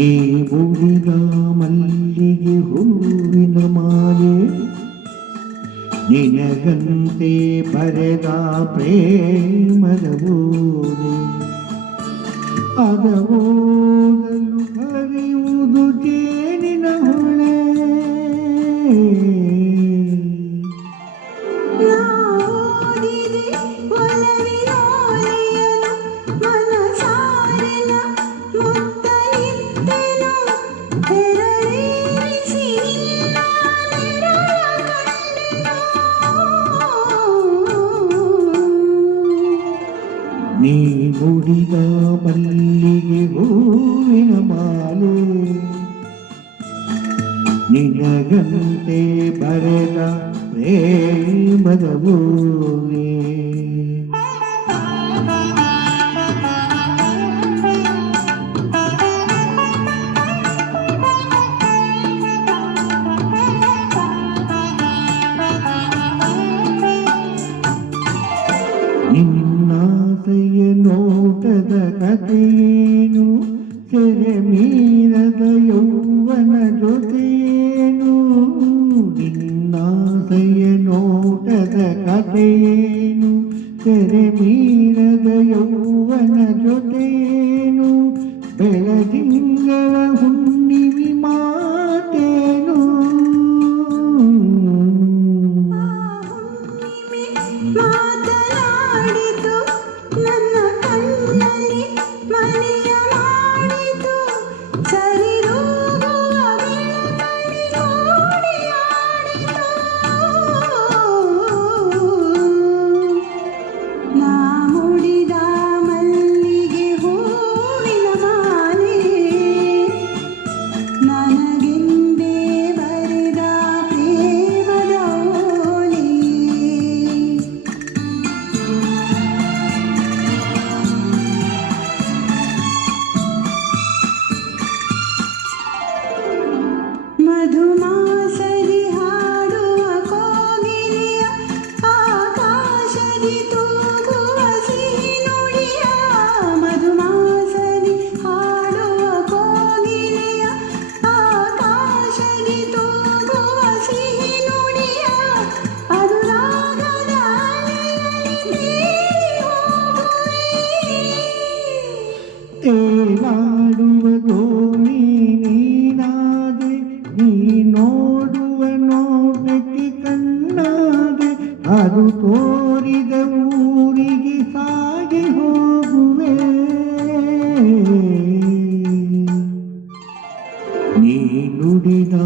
ನೀ ಮುಡಿದ ಮಲ್ಲಿಗೆ ಹೂವಿನ ಮಾಲೆ ನಿನಗಂತೆ ಬರೆದ ಪ್ರೇಮದ ಬೋರೆ ಅದ ಓದಲು ಹರಿಯುವುದು ಜೇನಿನ ಹೊಳೆ ನೀ ಮುಡಿದ ಮಲ್ಲಿಗೆ ಹೂವಿನ ಮಾಲೆ ನಿನಗಂತೆ ಬರೆದ ಪ್ರೇಮದ ಬೋರೆ ನಿನ್ನಾಸೆಯ ನೋಟದ ಕಥೆಯೇನು ಸೆರೆ ಮೀರದ ಯೌವನ ಜೊತೆಯೇನು ನಿನ್ನಾಸೆಯ ನೋಟದ ಕಥೆಯೇನು ಸೆರೆ ಮೀರದ ಯೌವನ ಜೊತೆಯೇನು ಬೆಳದಿಂಗಳ ಹುಣ್ಣಿಮೆ ಮಾತೇನು ಮಧುಮಾಸರಿ ಹಾಡುವ ಕೋಗಿಲೆಯ ಆಕಾಶದಿ ತೂಗುವ ಸಿಹಿ ನುಡಿಯ ಮಧುಮಾಸರಿ ಹಾಡುವ ಕೋಗಿಲೆಯ ಆಕಾಶದಿ ತೂಗುವ ಸಿಹಿ ನುಡಿಯ ಅನುರಾಗದ ಅಲೆಯಲ್ಲಿ ತೇಲಾಡುವ ದೋಣಿ ನೀನಾದೆ ನೀ ನೋಡುವ ನೋಟಕ್ಕೆ ಕಣ್ಣಾದೆ ಅದು ತೋರಿದ ಊರಿಗೆ ಸಾಗಿ ಹೋಗುವೆ ನೀ ನುಡಿದ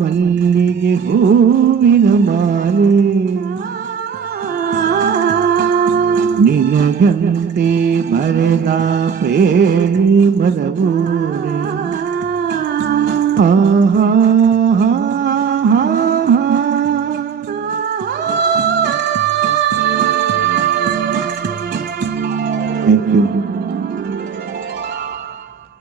ಮಲ್ಲಿಗೆ ಹೂವಿನ ಮಾಲೆ ನಿನಗಂತೆ ಬರೆದ ಪ್ರೇಮದ ಬೋರೆ ಆಹಾ